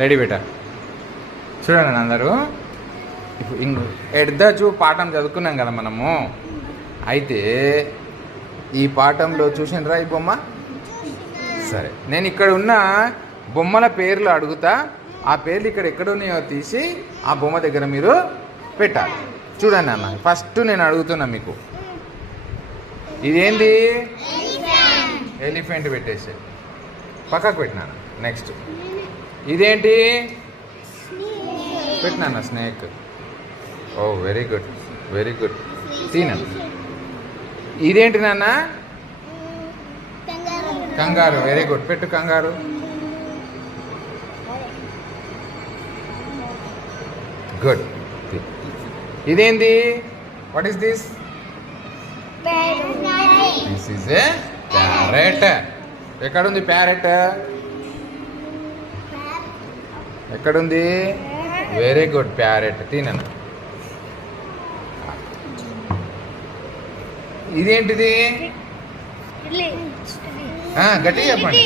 Ready బేటా. చూడండి అందరూ, ఎడ్దచు పాఠం చదువుకున్నాం కదా మనము. అయితే ఈ పాఠంలో చూసినరా ఈ బొమ్మ? సరే, నేను ఇక్కడ ఉన్న బొమ్మల పేర్లు అడుగుతా. ఆ పేర్లు ఇక్కడ ఎక్కడున్నాయో తీసి ఆ బొమ్మ దగ్గర మీరు పెట్టాలి. చూడండి అన్న, ఫస్ట్ నేను అడుగుతున్నా మీకు, ఇదేంది? ఎలిఫెంట్ పెట్టేసి పక్కకు పెట్టినాను. నెక్స్ట్ ఇదేంటి? పెట్టినా స్నేక్. ఓ వెరీ గుడ్, వెరీ గుడ్. తినండి. ఇదేంటి నాన్న? కంగారు. వెరీ గుడ్, పెట్టు కంగారు. గుడ్. ఇదేంది? What is this? This is a parrot. ఎక్కడుంది ప్యారెట్? ఎక్కడుంది? Very good, parrot. తినను. ఇదేంటిది? గట్టిగా చెప్పండి.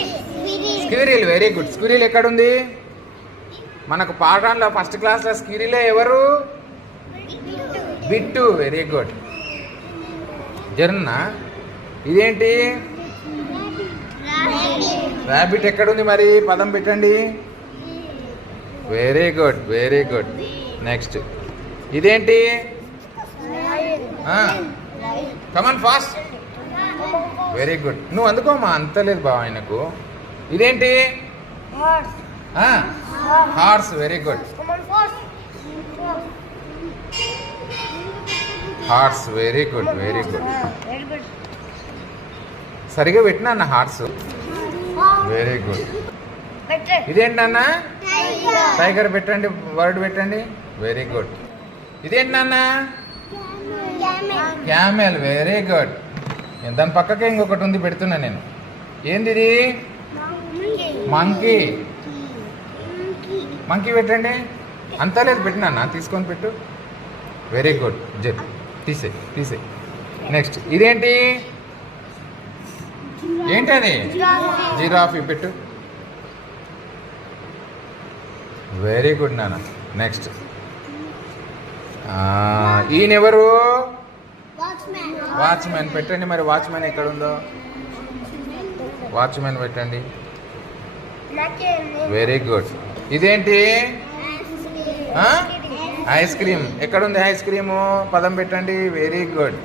స్క్విరిల్. Very good. స్క్విరిల్ ఎక్కడుంది? మనకు పాఠంలో ఫస్ట్ క్లాస్లో స్క్విరిలే ఎవరు? బిట్టు. Very good. జర్నా. ఇదేంటి? ర్యాబిట్ ఎక్కడుంది మరి? పదం పెట్టండి. Very good, very good. Next ఇదేంటి? Come on fast. Very good. నువ్వు అందుకోమా, అంతలేదు బావ ఆయనకు. ఇదేంటి? Horse. Very good. Horse. Very good, very good. సరిగా పెట్టినా అన్న హార్స్. Very good. ఇదేంటన్న? టైగర్ పెట్టండి, వర్డ్ పెట్టండి. Very good. ఇదేంటి నాన్న? క్యామెల్. Very good. దాని పక్కకే ఇంకొకటి ఉంది, పెడుతున్నా నేను. ఏంది ఇది? మంకీ. మంకీ పెట్టండి. అంతా లేదు, పెట్టినా తీసుకొని పెట్టు. Very good. తీసేయి, తీసేయి. నెక్స్ట్ ఇదేంటి? ఏంటది? జిరాఫీ. పెట్టు. వెరీ గుడ్ నాన్న. నెక్స్ట్ ఈయనెవరు? వాచ్మెన్. పెట్టండి మరి. వాచ్మెన్ ఎక్కడ ఉందో? వాచ్మెన్ పెట్టండి. Very good. ఇదేంటి? Ice cream. ఎక్కడుంది ఐస్ క్రీము? పదం పెట్టండి. Very good.